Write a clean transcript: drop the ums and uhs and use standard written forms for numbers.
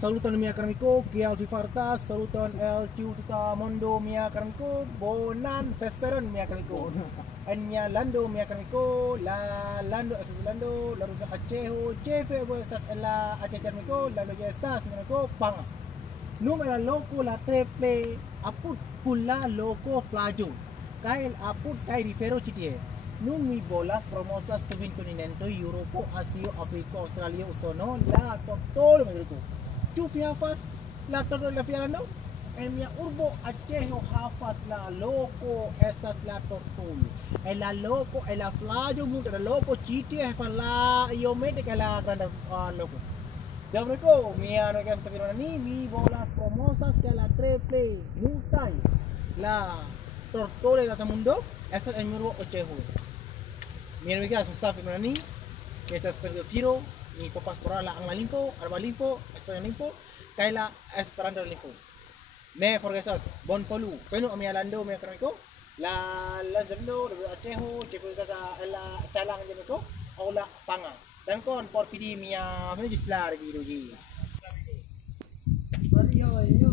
saluton mia karmiko, kiel fartas, saluton el tiu tuta mondo mia karmiko, bonan vesperon mia karmiko. Enya lando mia karmiko, la lando es lando, la rusa acheho, chefe bo estas en la Aceh karmiko, lando ya estas mia karmiko, panga. Numero loco la triple aput pula loco flajo. Kail aput kai rifero citie. Nun mi bolas promosas tubin continento Europo, Asia, Afrika, Australia, Usono, la totol menurutku. Tu hafaz la totol la fialano? En mi urbo Aceho hafaz la loco estas la totol. En la loco, en la flajo, la loco citie la yo mete que la grande loco. Ya mereka, mia nak kita ni mi bolas promosas que la triple multai la tortore da mundo esta en urbo Aceho. Mira mereka susah firman ni, kita setengah tiro, ni papas pora la angla limpo, arba limpo, estona limpo, kaila esperando limpo. Ne forgesas, bon polu, penu amia lando mia kraniko, la lanzando, la Aceho, cepu sa la talang jemeko, au la panga. Dan kon porfidi mia, me gislar gitu jis. Yo, yo, yo,